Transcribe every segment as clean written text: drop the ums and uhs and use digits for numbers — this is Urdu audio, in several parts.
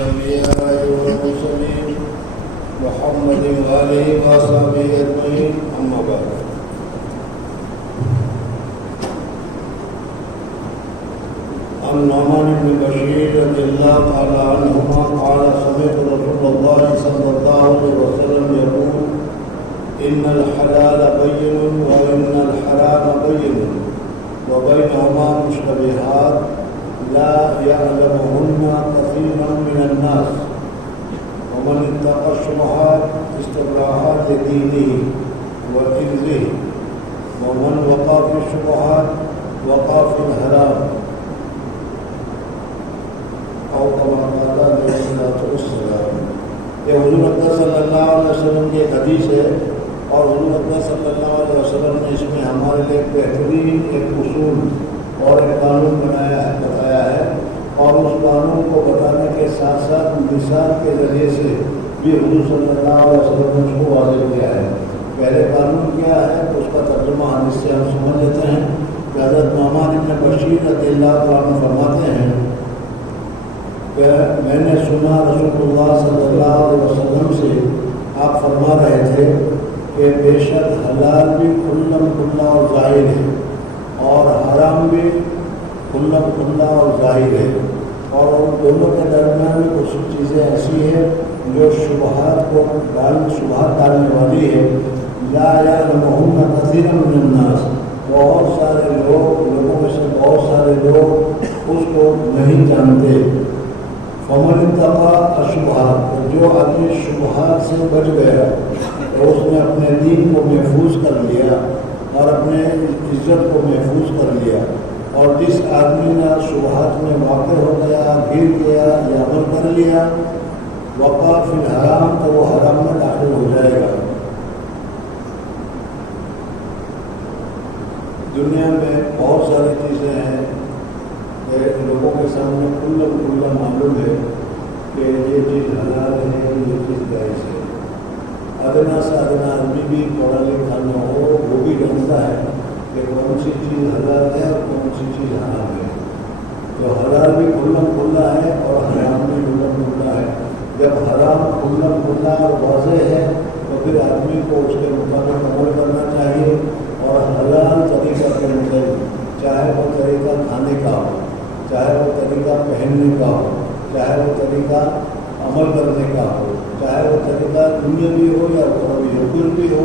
الأنبياء والمرسلين محمد وآله وصحبه أجمعين أما بعد. عن نعمان بن بشير رضي الله تعالى عنهما قال سمعت رسول الله صلى الله عليه وسلم يقول إن الحلال بين وإن الحرام بين وبينهما مشتبهات لا يعلمهن كثير من الناس ومن اتقى الشبهات استبرأ لدينه وإرزه ومن وقع في الشبهات وقع في الحرام او كما قال علیہ الصلوۃ والسلام. یہ حضور اکرم صلی اللہ علیہ وسلم کی ایک حدیث ہے اور حضور اکرم صلی اللہ علیہ وسلم نے اس میں ہمارے لیے بہترین ایک اصول اور ایک قانون بتایا ہے اور اس قانون کو بتانے کے ساتھ ساتھ مثال کے ذریعے سے بھی حضور صلی اللہ علیہ وسلم نے اس کو واضح کیا ہے. پہلے قانون کیا ہے تو اس کا ترجمہ حدیث سے ہم سمجھ لیتے ہیں. حضرت نعمان بن بشیر رضی اللہ عنہ فرماتے ہیں کہ میں نے سنا رسول اللہ صلی اللہ علیہ وسلم سے آپ فرما رہے تھے کہ بے شک حلال بھی کھلم کھلا اور ظاہر ہے اور حرام بھی کھلم کھلا اور ظاہر ہے اور ان دونوں کے درمیان میں کچھ چیزیں ایسی ہیں جو شبہات ڈالنے والی ہے. لا یعلمہن کثیر من الناس، بہت سارے لوگوں میں سے بہت سارے لوگ اس کو نہیں جانتے. فمن اتقى الشبہات، جو آدمی شبہات سے بچ گیا تو اس نے اپنے دین کو محفوظ کر لیا اور اپنے عزت کو محفوظ کر لیا. اور جس آدمی نے شبہات میں واقع ہو گیا، گر گیا یا عمل کر لیا، وقع فی الحرام، تو وہ حرام میں داخل ہو جائے گا. دنیا میں بہت ساری چیزیں ہیں لوگوں کے سامنے کھلا معلوم ہے کہ یہ چیز حلال ہے، یہ چیز جائز ہے. ادنا سے ادنا آدمی بھی پڑھا لکھا نہ ہو وہ بھی جانتا ہے کہ کون سی چیز حلال ہے اور کون سی چیز حرام ہے. تو حلال بھی کھلا ہے اور حرام بھی کھلا ہے. جب حرام کھلا اور واضح ہے تو پھر آدمی کو اس کے مطابق عمل کرنا چاہیے اور حلال طریقہ کے مطابق، چاہے وہ طریقہ کھانے کا ہو، چاہے وہ طریقہ پہننے کا ہو، چاہے وہ طریقہ عمل کرنے کا ہو، چاہے وہ طریقہ دنیاوی ہو یا اخروی ہو، کچھ بھی ہو،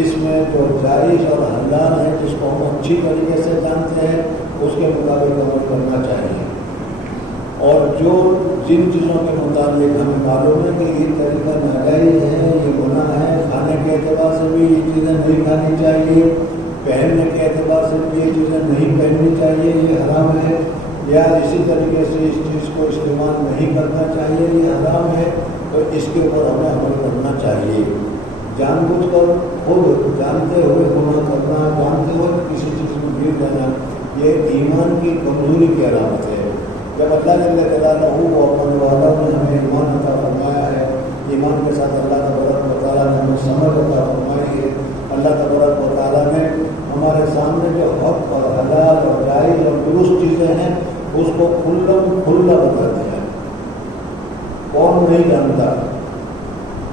اس میں جو جائز اور حلال ہے جس کو ہم اچھی طریقے سے جانتے ہیں اس کے مطابق عمل کرنا چاہیے. اور جو جن چیزوں کے مطابق ہمیں معلوم ہے کہ یہ طریقہ ناجائز ہے، یہ گناہ ہے، کھانے کے اعتبار سے بھی یہ چیزیں نہیں کھانی چاہیے، پہننے کے اعتبار سے بھی یہ چیزیں نہیں پہننی چاہیے، یہ حرام ہے، یا اسی طریقے سے اس چیز کو استعمال نہیں کرنا چاہیے، یہ حرام ہے، تو اس کے اوپر ہمیں عمل کرنا چاہیے. جان بوجھ کر خود جانتے ہوئے گناہ کرنا، جانتے ہوئے کسی چیز میں گر جانا، یہ ایمان کی کمزوری کی علامت ہے. جب اللہ جل جلالہ وہ اپنے والوں نے ہمیں ایمان عطا فرمایا ہے، ایمان کے ساتھ اللہ تبارک و تعالیٰ نے ہمیں سمجھ عطا فرمائی ہے. اللہ تبارک و تعالیٰ نے ہمارے سامنے جو حق اور حلال اور جائز اور درست چیزیں ہیں اس کو کھلا بتا دیا. کون نہیں جانتا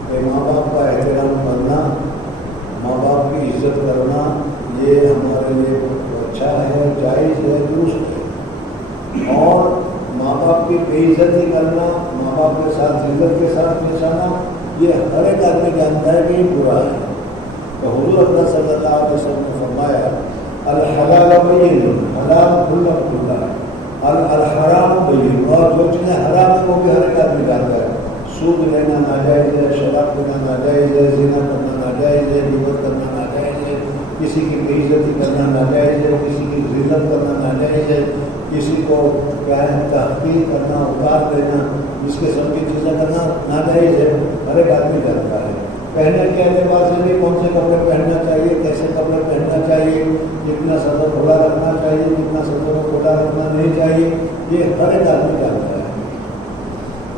کہ ماں باپ کا احترام کرنا، ماں باپ کی عزت کرنا یہ ہمارے لیے اچھا ہے، جائز ہے، درست ہے. اور ماں باپ کی بے عزتی کرنا، ماں باپ کے ساتھ عزت کے ساتھ پیش آنا، یہ ہر ایک آدمی جانتا ہے کہ یہ برا ہے. تو حضور اکرم صلی اللہ علیہ وسلم نے فرمایا الحلال بین، حلال کھلا ہے، الحرام بین، اور جو چیزیں حرام ہے وہ بھی ہر ایک آدمی جانتا ہے. سود لینا ناجائز ہے، شراب پینا ناجائز ہے، زنا کرنا ناجائز ہے، غیبت کرنا ناجائز ہے، کسی کی بے عزتی کرنا ناجائز ہے، کسی کی ذلت کرنا ناجائز ہے، کسی کو کیا ہے تحقیر کرنا، اتار دینا، اس قسم کی چیزیں کرنا ناجائز ہے. ہر ایک آدمی جانتا ہے. پہننے کے اعتبار سے بھی کون سے کپڑے پہننا چاہیے، کیسے کپڑے پہننا چاہیے، کتنا صدر کھلا رکھنا چاہیے، کتنا صدر کو کھلا رکھنا نہیں چاہیے، یہ ہر ایک آدمی جانتا ہے.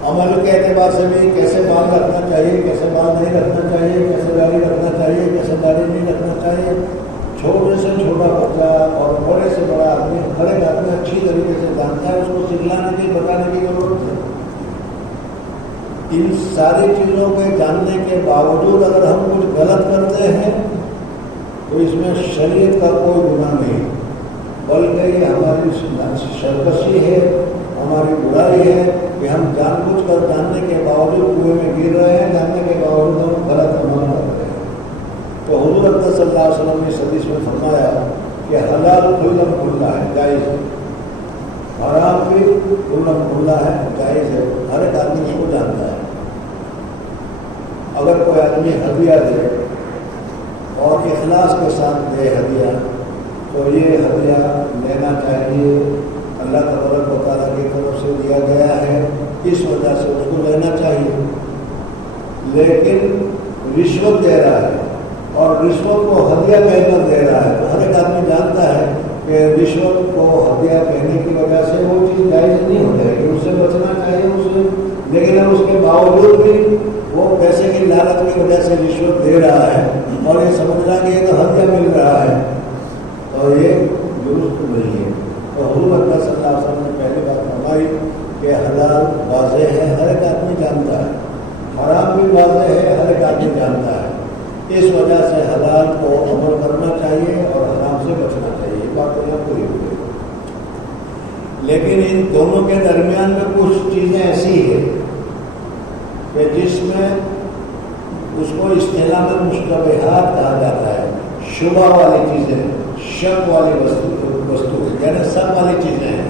عمل کے اعتبار سے بھی کیسے بال رکھنا چاہیے، کیسے بال نہیں رکھنا چاہیے، کیسے داڑھی رکھنا چاہیے، کیسے داڑھی نہیں رکھنا چاہیے. چھوٹے سے چھوٹا بچہ اور بڑے سے بڑا آدمی، ہر ایک آدمی اچھی طریقے سے جانتا ہے. اس کو سکھلانے کی، بتانے کی ضرورت ہے. ان ساری چیزوں کے جاننے کے باوجود اگر ہم کچھ غلط کرتے ہیں تو اس میں شریعت کا کوئی گناہ نہیں، بلکہ یہ ہماری سرکشی ہے، ہماری برائی ہے کہ ہم جان بوجھ کر جاننے کے باوجود کنویں میں گر رہے ہیں، جاننے کے باوجود ہم غلط عمل کر رہے ہیں۔ تو حضور اکرم صلی اللہ علیہ وسلم نے اس حدیث میں فرمایا کہ حلال کھلم کھلا ہے، جائز ہے، حرام بھی کھلم کھلا ہے، جائز ہے، ہر ایک آدمی اس کو جانتا ہے۔ اگر کوئی آدمی ہدیہ دے اور اخلاص کے ساتھ دے ہدیہ، تو یہ ہدیہ لینا چاہیے، اللہ تبارک و تعالیٰ کی طرف سے دیا گیا ہے، اس وجہ سے اس کو لینا چاہیے۔ لیکن رشوت دے رہا ہے اور رشوت کو ہدیہ کہہ کر دے رہا ہے، تو ہر ایک آدمی جانتا ہے کہ رشوت کو ہدیہ کہنے کی وجہ سے وہ چیز جائز نہیں ہو جائے گی، اس سے بچنا چاہیے اسے۔ لیکن اب اس کے باوجود بھی وہ پیسے کی لالچ کی وجہ سے رشوت دے رہا ہے اور یہ سمجھ رہا کہ یہ تو ہدیہ مل رہا ہے، اور یہ درست نہیں ہے۔ تو حضور اکرم صلی اللہ علیہ وسلم نے پہلی بات فرمائی کہ حلال واضح ہے، ہر ایک آدمی جانتا ہے، حرام بھی واضح ہے، ہر ایک آدمی جانتا ہے، اس وجہ سے حلال کو عمل کرنا چاہیے اور حرام سے بچنا چاہیے، یہ بات تو یہاں پوری ہوئی۔ لیکن ان دونوں کے درمیان میں کچھ چیزیں ایسی ہیں کہ جس میں اس کو اصطلاح میں مشتبہات کہا جاتا ہے، شبہ والی چیزیں، شک والی وستو یعنی سب والی چیزیں ہیں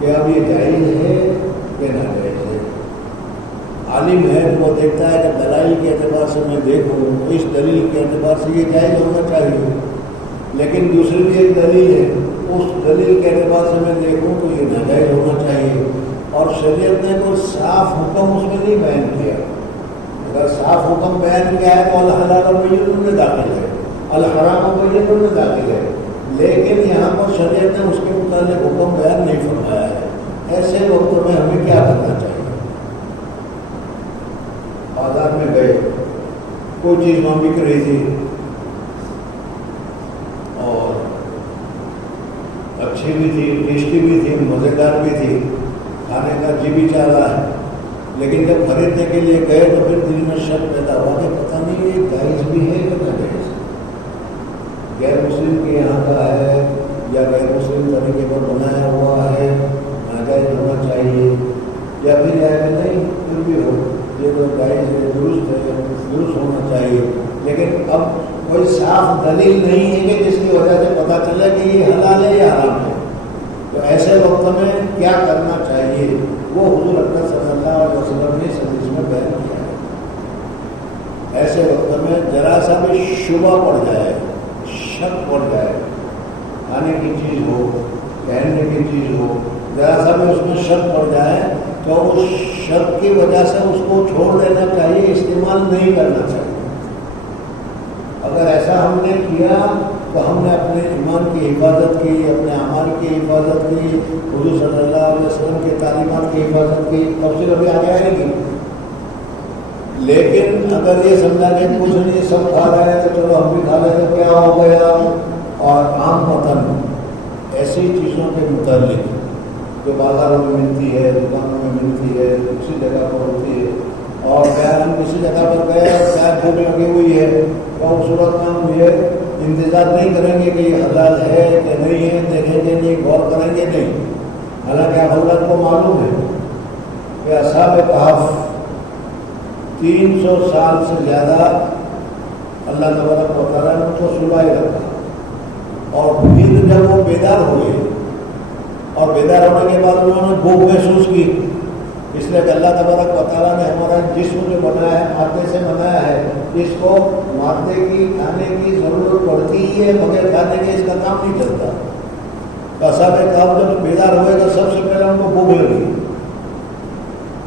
کہ اب یہ جائز ہے کہ ناجائز ہے۔ عالم ہے وہ دیکھتا ہے کہ دلائل کے اعتبار سے میں دیکھوں، اس دلیل کے اعتبار سے یہ جائز ہونا چاہیے، لیکن دوسری بھی ایک دلیل ہے، اس دلیل کے اعتبار سے میں دیکھوں تو یہ ناجائز ہونا چاہیے۔ اور شریعت نے کوئی صاف حکم اس میں نہیں بیان کیا، اگر صاف حکم بیان کیا ہے تو الحلال بین میں داخل ہے، الحرام بین میں داخل ہے، لیکن یہاں پر شریعت نے اس کے متعلق حکم بیان نہیں فرمایا ہے۔ ایسے وقت میں ہمیں کیا کرنا چاہیے؟ بازار میں گئے، کوئی چیز وہاں بک رہی تھی اور اچھی بھی تھی، ٹیسٹی بھی تھی، مزیدار بھی تھی، کھانے کا جی بھی چاہ رہا ہے، لیکن جب خریدنے کے لیے گئے تو پھر دل میں شک پیدا ہوا کہ پتہ نہیں یہ جائز بھی ہے کہ ناجائز، غیر مسلم کے یہاں کا ہے یا غیر مسلم طریقے پر بنایا ہوا ہے، ناجائز ہونا چاہیے، یا پھر نہیں پھر بھی ہو یہ تو جائز ہے، درست ہونا چاہیے۔ لیکن اب کوئی صاف دلیل نہیں ہے کہ جس کی وجہ سے پتہ چلے کہ یہ حلال ہے یا حرام ہے، تو ایسے وقت میں کیا کرنا چاہیے وہ حضور اکرم صلی اللہ علیہ وسلم نے اس حدیث میں بیان کیا ہے۔ ایسے وقت میں ذرا سا بھی شبہ پڑ جائے، شک پڑ جائے، کھانے کی چیز ہو، پہننے کی چیز ہو، ذرا سا بھی اس میں شک پڑ جائے تو اس شک کی وجہ سے اس کو چھوڑ دینا چاہیے، استعمال نہیں کرنا چاہیے۔ اگر ایسا ہم نے کیا تو ہم نے اپنے ایمان کی حفاظت کی، اپنے اعمال کی حفاظت کی، حضور صلی اللہ علیہ وسلم کی تعلیمات کی حفاظت کی، تفصیل ابھی آگے آئے گی۔ لیکن اگر یہ سمجھا کہ کچھ نہیں سب کھا رہے ہیں تو چلو ہم بھی کھا لیں تو کیا ہو گیا، اور عام وطن ایسی چیزوں کے متعلق جو بازاروں میں ملتی ہے، دکانوں میں ملتی ہے، کسی جگہ پر ہوتی ہے، اور ہم کسی جگہ پر گئے اور کیا بھوک لگی ہوئی ہے تو اس صورت میں ہم یہ انتظار نہیں کریں گے کہ یہ حلال ہے کہ نہیں ہے، دیکھیں گے نہیں، غور کریں گے نہیں۔ حالانکہ حضرت کو معلوم ہے کہ اصحاب کہف 300 سال سے زیادہ اللہ تبارک و تعالیٰ نے ان کو سلائے رکھا، اور پھر جب وہ بیدار ہوئے اور بیدار ہونے کے بعد انہوں نے بھوک محسوس کی، اس لیے کہ اللہ تبارک و تعالیٰ نے ہمارا جسم جو بنایا ہے، آٹے سے بنایا ہے، اس کو مادے کی کھانے کی ضرورت پڑتی ہی ہے، بغیر کھانے کے اس کا کام نہیں چلتا۔ تو اصحاب کہف جب بیدار ہوئے تو سب سے پہلے ان کو بھوک لگی۔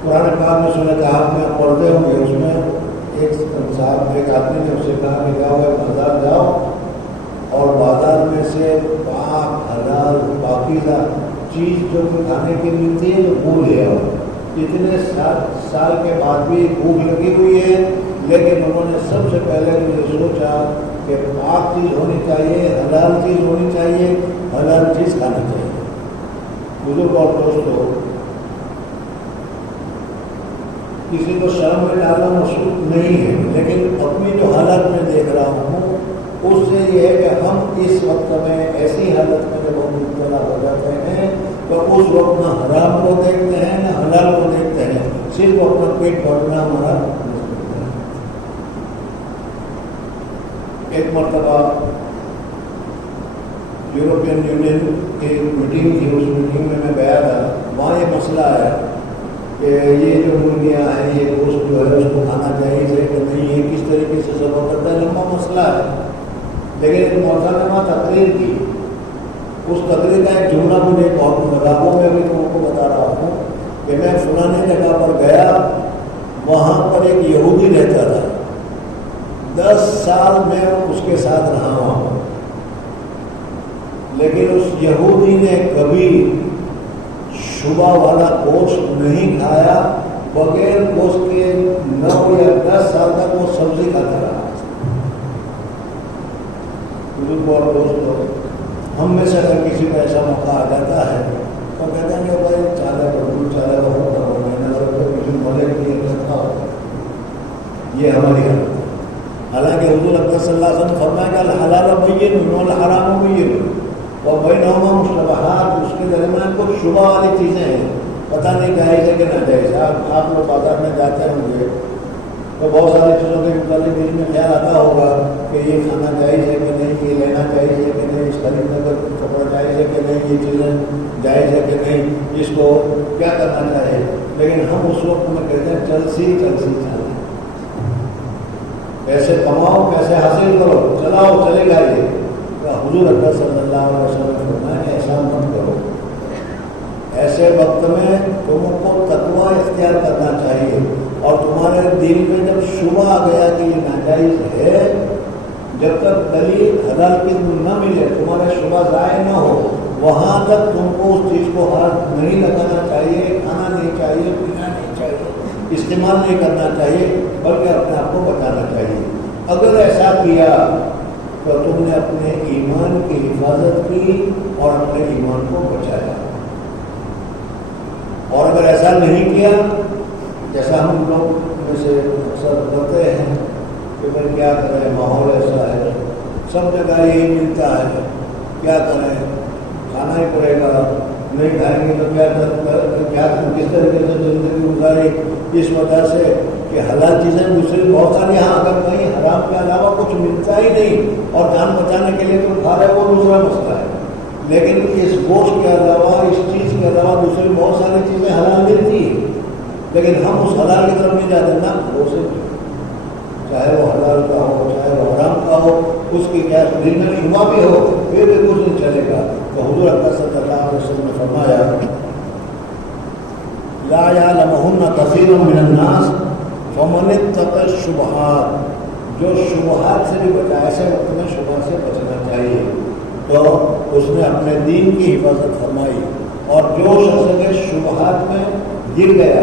قرآن پاک میں سورہ کہف میں پڑھتے ہوں گے، اس میں ایک آدمی نے اسے کہا کہ جاؤ بازار جاؤ اور بازار میں سے پاک حلال پاکیزہ چیز جو کھانے کی ملتی ہے وہ لے آؤ۔ اتنے سال کے بعد بھی بھوک لگی ہوئی ہے، لیکن انہوں نے سب سے پہلے یہ سوچا کہ پاک چیز ہونی چاہیے، حلال چیز ہونی چاہیے، حلال چیز کھانی چاہیے۔ بزرگ اور دوستوں، کسی کو شرم میں ڈالنا مشروط نہیں ہے، لیکن اپنی جو حالت میں دیکھ رہا ہوں اس سے یہ ہے کہ ہم اس وقت میں ایسی حالت میں جب ہم مبتلا ہو جاتے ہیں تو اس وقت نہ حرام کو دیکھتے ہیں نہ حلال کو دیکھتے ہیں، صرف اپنا پیٹ بھرنا ہمارا۔ ایک مرتبہ یورپین یونین کی میٹنگ تھی، اس میٹنگ میں گیا تھا، وہاں یہ مسئلہ ہے کہ یہ جو مرغیاں ہیں یہ گوشت جو ہے اس کو کھانا جائز ہے کہ نہیں ہے، کس طریقے سے سبب کرتا ہے، لمبا مسئلہ ہے۔ لیکن ایک مولانا نے وہاں تقریر کی، اس تقریر کا ایک جملہ مجھے بہت مذاقوں میں بھی تم کو بتا رہا ہوں کہ میں فلاں جگہ پر گیا، وہاں پر ایک یہودی رہتا تھا، 10 سال میں اس کے ساتھ رہا ہوں، لیکن اس یہودی نے کبھی شبہ والا گوشت نہیں کھایا، بغیر گوشت کے 9 یا 10 سال تک وہ سبزی کھاتا رہا۔ اور دوستوں، ہم میں سے اگر کسی کو ایسا موقع آ جاتا ہے تو کہتے ہیں کہ بھائی چالے بالکل چالے بہت کرو، میں نے اگر کسی ملک کی رکھا ہو، یہ ہماری حالت ہے۔ حالانکہ حضور اکرم صلی اللہ علیہ وسلم فرمایا کہ الحلال بین والحرام بین وبینہما مشتبہات، اس کے درمیان کچھ شبہ والی چیزیں ہیں، پتہ نہیں جائز ہے کہ ناجائز ہے۔ آپ لوگ بازار میں جاتے ہوں گے تو بہت ساری چیزوں کے متعلق دل میں خیال آتا ہوگا کہ یہ کھانا جائز ہے کہ نہیں، یہ لینا جائز ہے کہ نہیں، اس خریدنے کا کپڑا جائز ہے کہ نہیں، یہ چیزیں جائز ہے کہ نہیں، اس کو کیا کرنا چاہیے۔ لیکن ہم اس وقت میں کہتے ہیں چلسی چلیں، پیسے کماؤ، پیسے حاصل کرو، چلاؤ، چلے گا یہ۔ حضور اکرم صلی اللہ علیہ وسلم نے فرمایا ایسا مت کرو، ایسے وقت میں تم کو تقویٰ اختیار کرنا چاہیے، اور تمہارے دل میں جب شبہ آ گیا کہ یہ ناجائز ہے، جب تک دلیل حلال کی نہ ملے، تمہارا شبہ ضائع نہ ہو، وہاں تک تم کو اس چیز کو ہاتھ نہیں لگانا چاہیے، کھانا نہیں چاہیے، پینا نہیں چاہیے، استعمال نہیں کرنا چاہیے، بلکہ اپنے آپ کو بچانا چاہیے۔ اگر ایسا کیا تو تم نے اپنے ایمان کی حفاظت کی اور اپنے ایمان کو بچایا، اور اگر ایسا نہیں کیا، جیسا ہم لوگ میں سے اکثر کرتے ہیں کہ بھائی کیا کریں، ماحول ایسا ہے، سب جگہ یہی ملتا ہے، کیا کریں، کھانا ہی پڑے گا، نہیں کھائیں گے تو کیا کس طریقے سے زندگی گزاری، اس وجہ سے کہ حلال چیزیں دوسری بہت ساری، ہاں اگر کہیں حرام کے علاوہ کچھ ملتا ہی نہیں اور جان بچانے کے لیے تم کھا رہے، وہ دوسرا مسئلہ ہے، لیکن اس گوشت کے علاوہ، اس چیز کے علاوہ دوسری بہت ساری چیزیں حلال ملتی ہیں، لیکن ہم اس حلال کی طرف نہیں جاتے نا، وہ سے چاہے وہ حلال کا ہو چاہے وہ حرام کا ہو، اس کی کیا دل میں شبہ بھی ہو پھر بھی کچھ نہیں چلے گا۔ تو حضور اکرم صلی اللہ علیہ وسلم نے فرمایا لا یعلمہن کثیر من الناس فمن اتقى الشبہات، جو شبہات سے بھی بچا، ایسے وقت میں شبہ سے بچنا چاہیے۔ تو اس نے اپنے دین کی حفاظت فرمائی، اور جو شخص کے شبہات میں گر گیا،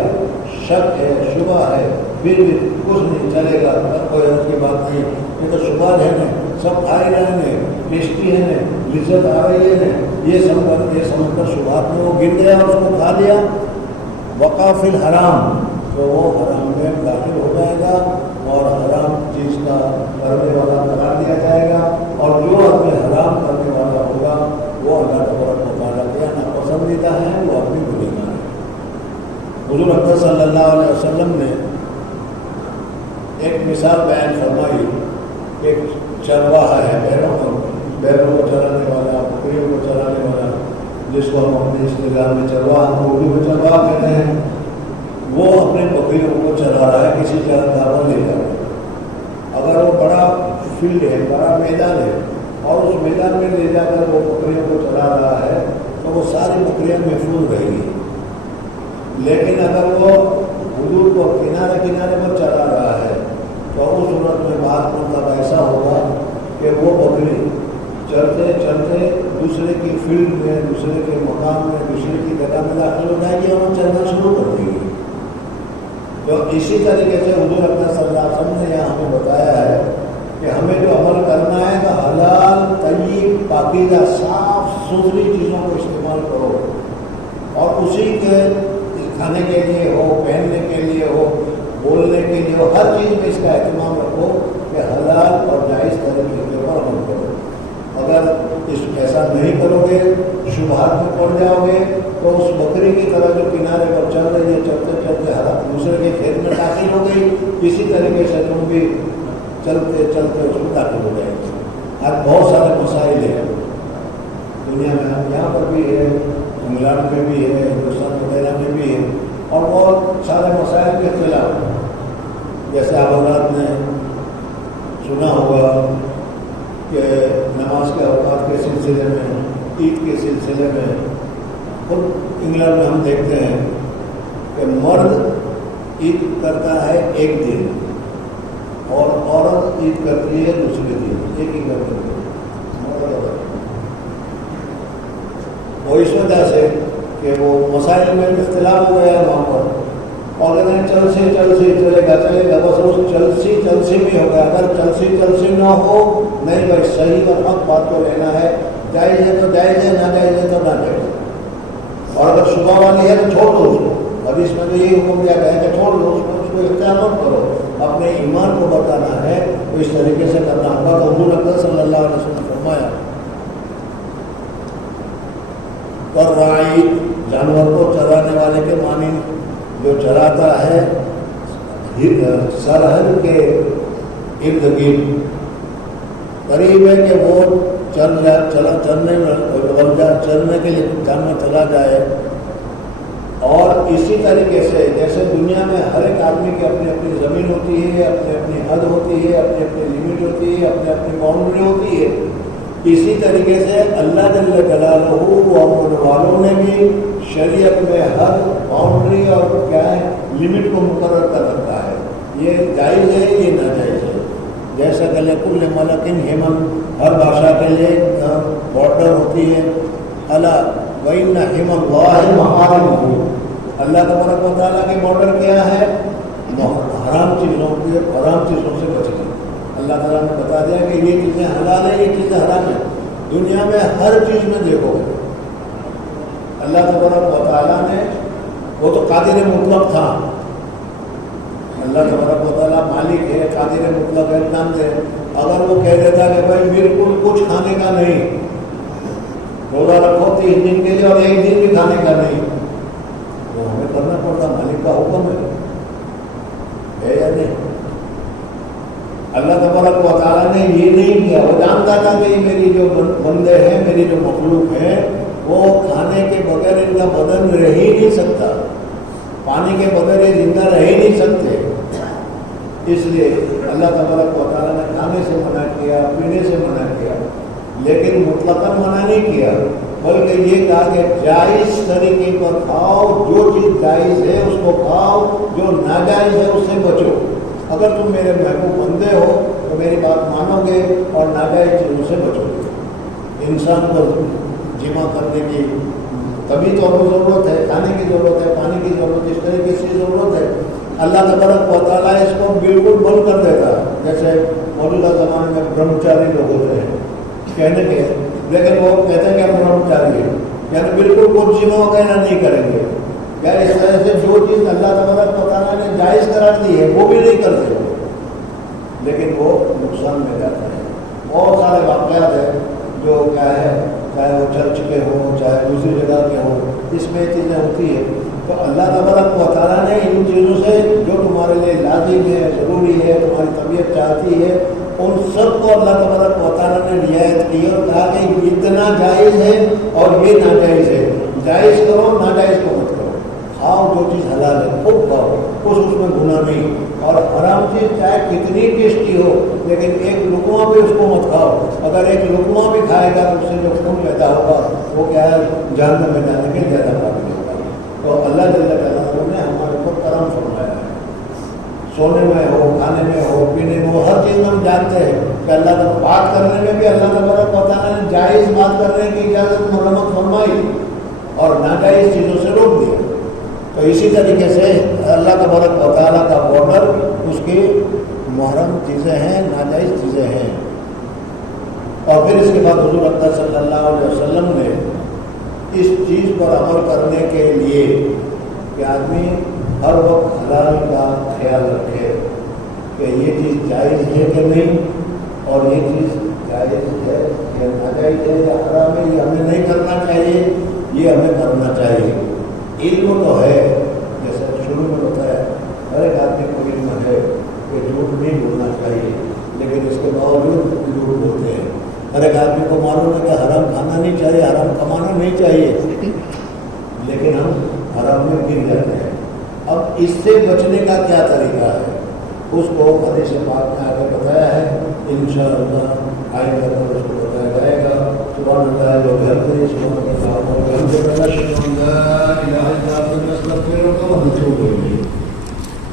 شک ہے، شبہ ہے، پھر بھی کچھ نہیں چلے گا، کوئی اس کی بات نہیں، یہ تو شبہ ہے نا، سب کھائے رہیں گے، ٹیسٹی ہے نا، لذت آ رہی ہے نا، یہ سمجھ کر شبہات میں وہ گر گیا اور اس کو کھا لیا، وقع فی الحرام، تو وہ حرام میں داخل ہو جائے گا اور حرام چیز کا کرنے والا قرار دیا جائے گا، اور جو اپنے حرام کرنے والا ہوگا وہ اللہ تبارک و تعالیٰ کے ناپسندیدہ ہے، وہ اپنی گنہگار ہے۔ حضور اکرم صلی اللہ علیہ وسلم نے ایک مثال بیان فرمائی، ایک چرواہا ہے، بیلوں کو چرانے والا، بکریوں کو چرانے والا، جس کو ہم اپنے اصطلاح میں چرواہا، اردو میں چرواہا کہتے ہیں، وہ اپنے بکریوں کو چرا رہا ہے کسی چراگاہ پر لے جا کر۔ اگر وہ بڑا فیلڈ ہے، بڑا میدان ہے، اور اس میدان میں لے جا کر وہ بکریوں کو چرا رہا ہے تو وہ ساری بکریاں محفوظ رہیں گی، لیکن اگر وہ حدود کو کنارے پر چلا رہا ہے تو اس صورت میں بعض مرتبہ ایسا ہوگا کہ وہ بکری چلتے چلتے دوسرے کی فیلڈ میں، دوسرے کے مقام میں، دوسرے کی جگہ میں داخل ہو جائے گی اور وہ چلنا شروع کر دے گی۔ تو اسی طریقے سے حضور اکرم صلی اللہ علیہ وسلم نے یہاں ہمیں بتایا ہے کہ ہمیں جو عمل کرنا ہے تو حلال، طیب، پاکیزہ، صاف ستھری چیزوں کو استعمال کرو، اور اسی کے کھانے کے لیے ہو، پہننے کے لیے ہو، ہو، ہر چیز میں اس کا اہتمام رکھو کہ حلال اور جائز طریقے کے اوپر عمل کرو۔ اگر ایسا نہیں کرو گے، شبہات میں پڑ جاؤ گے، تو اس بکری کی طرح جو کنارے پر چل رہی ہے، چلتے چلتے دوسرے کے کھیت میں داخل ہو گئی، اسی طریقے سے تم بھی چلتے چلتے اس میں داخل ہو جائے گے۔ آج بہت سارے مسائل ہیں دنیا میں، یہاں پر بھی ہے، انگلینڈ میں بھی ہے، ہندوستان وغیرہ میں بھی ہے، اور بہت سارے مسائل کے خلاف، جیسے آپ حضرات نے سنا ہوگا کہ نماز کے اوقات کے سلسلے میں، عید کے سلسلے میں، خود انگلینڈ میں ہم دیکھتے ہیں کہ مرد عید کرتا ہے ایک دن اور عورت عید کرتی ہے دوسرے دن، ایک ہی کرتے ہیں۔ وہ اس وجہ سے کہ وہ مسائل میں اختلاف ہو گیا وہاں پر، اور چلسی چلے گا بس اس چلسی میں ہوگا۔ اگر چلسی نہ ہو، نہیں بھائی صحیح اور حق بات کو لینا ہے، جائز ہے تو جائز ہے، ناجائز ہے تو ناجائز ہے، اور اگر شبہ والی ہے تو چھوڑ دو اس کو۔ ابھی اس میں تو یہی حکم دیا گیا ہے کہ چھوڑ دو اس کو اختیار مت کرو، اپنے ایمان کو بتانا ہے تو اس طریقے سے کرنا ہوگا۔ تو حضور اکرم صلی اللہ علیہ وسلم نے فرمایا، اور راعی جانور کو چرانے والے کے معنی جو چراتا ہے سرحد کے ارد گرد، قریب ہے کہ وہ چرنے کے لیے جانور چلا جائے۔ اور اسی طریقے سے جیسے دنیا میں ہر ایک آدمی کی اپنی اپنی زمین ہوتی ہے، اپنی اپنی حد ہوتی ہے، اپنی اپنی لمٹ ہوتی ہے، اپنی اپنی باؤنڈری ہوتی ہے، اسی طریقے سے اللہ جل جلالہ و والوں نے بھی شریعت میں ہر باؤنڈری اور کیا ہے لمٹ کو مقرر کر رکھا ہے۔ یہ جائز ہے، یہ ناجائز ہے۔ جیسا کہ لکل ملکن ہیمن، ہر بادشاہ کے لیے بارڈر ہوتی ہے۔ اللہ وَإِنَّ حِمَ اللَّهِ مَحَارِمُهُ، اللہ تبارک و تعالیٰ کی بارڈر کیا ہے؟ حرام چیزوں سے بچنا۔ اللہ تعالیٰ نے بتا دیا کہ یہ چیزیں حلال ہیں، یہ چیزیں حرام ہیں۔ دنیا میں ہر چیز میں دیکھو گے اللہ تبارک و تعالیٰ نے، وہ تو قادر مطلق تھا، اللہ تبارک و تعالیٰ مالک ہے، قادر مطلق ہے، نام دے۔ اگر وہ کہہ دیتا کہ بھائی بالکل کچھ کھانے کا نہیں، روزہ رکھو 3 دن کے لیے اور 1 دن بھی کھانے کا نہیں، وہ ہمیں کرنا پڑتا، مالک کا حکم ہے یا نہیں؟ اللہ تبارک و تعالیٰ نے یہ نہیں کیا، وہ جانتا تھا کہ یہ میری جو بندے ہیں، میری جو مخلوق ہیں، وہ کھانے کے بغیر ان کا بدن رہ ہی نہیں سکتا، پانی کے بغیر یہ زندہ رہ ہی نہیں سکتے۔ اس لیے اللہ تبارک و تعالیٰ نے کھانے سے منع کیا، پینے سے منع کیا، لیکن مطلقاً منع نہیں کیا، بلکہ یہ کہا کہ جائز طریقے پر کھاؤ، جو چیز جائز ہے اس کو کھاؤ، جو ناجائز ہے اس سے بچو۔ اگر تم میرے محبوب بندے ہو تو میری بات مانو گے اور ناجائز چیزوں سے بچو گے۔ انسان کو جمع کرنے کی طبی طور پر ضرورت ہے، کھانے کی ضرورت ہے، پانی کی ضرورت ہے، اس طریقے سے ضرورت ہے۔ اللہ تبارک و تعالیٰ اس کو بالکل بند کر دیتا، جیسے موجودہ زمانے میں برہمچاری لوگ ہوتے ہیں کہنے کے، لیکن وہ کہتے ہیں کہ ہم برہمچاری ہیں، یعنی بالکل کچھ جمع وغیرہ نہیں کریں گے۔ یعنی اس طرح سے جو چیز اللہ تبارک و تعالیٰ نے جائز قرار دی ہے وہ بھی نہیں کرتے، لیکن وہ نقصان میں جاتا ہے۔ بہت سارے واقعات ہیں جو کیا ہے، چاہے وہ چرچ کے ہوں، چاہے دوسری جگہ کے ہوں، اس میں چیزیں ہوتی ہیں۔ تو اللہ تبارک و تعالیٰ نے ان چیزوں سے جو تمہارے لیے لازم ہے، ضروری ہے، تمہاری طبیعت چاہتی ہے، ان سب کو اللہ تبارک و تعالیٰ نے رعایت کی اور کہا کہ اتنا جائز ہے اور یہ ناجائز ہے، جائز کرو، ناجائز کو مت کرو، کھاؤ جو چیز حلال ہے خوب کھاؤ، کچھ اس میں گناہ نہیں، اور حرام چیز چاہے کتنی ٹیسٹی ہو لیکن ایک لقمہ بھی اس کو مت کھاؤ، اگر ایک لقمہ بھی کھائے گا تو اس سے جو خون پیدا ہوگا وہ کیا ہے، جہنم میں جانے کے زیادہ قابل ہوگا۔ تو اللہ جل جلالہ نے ہمارے اوپر کرم فرمایا ہے، سونے میں ہو، کھانے میں ہو، پینے میں ہو، ہر چیز میں ہم جانتے ہیں کہ اللہ کا بات کرنے میں بھی اللہ تبارک و تعالیٰ نے جائز بات کرنے کی اجازت مرمت فرمائی اور ناجائز چیزوں سے روک دیا۔ تو اسی طریقے سے اللہ تبارک و تعالیٰ کا بارڈر اس کی محرم چیزیں ہیں، ناجائز چیزیں ہیں۔ اور پھر اس کے بعد حضور اکرم صلی اللہ علیہ وسلم نے اس چیز پر عمل کرنے کے لیے کہ آدمی ہر وقت حلال کا خیال رکھے، کہ یہ چیز جائز ہے کہ نہیں، اور یہ چیز جائز ہے یا ناجائز ہے یا حرام ہے، یہ ہمیں نہیں کرنا چاہیے، یہ ہمیں کرنا چاہیے۔ علم تو ہے، جیسے شروع میں بتایا ہر ایک آدمی کو علم ہے کہ جھوٹ نہیں بولنا چاہیے، لیکن اس کے باوجود جھوٹ بولتے ہیں۔ ہر ایک آدمی کو معلوم ہے کہ حرام کھانا نہیں چاہیے، حرام کمانا نہیں چاہیے، لیکن ہم حرام میں گر جاتے ہیں۔ اب اس سے بچنے کا کیا طریقہ ہے، اس کو حدیث پاک میں آگے بتایا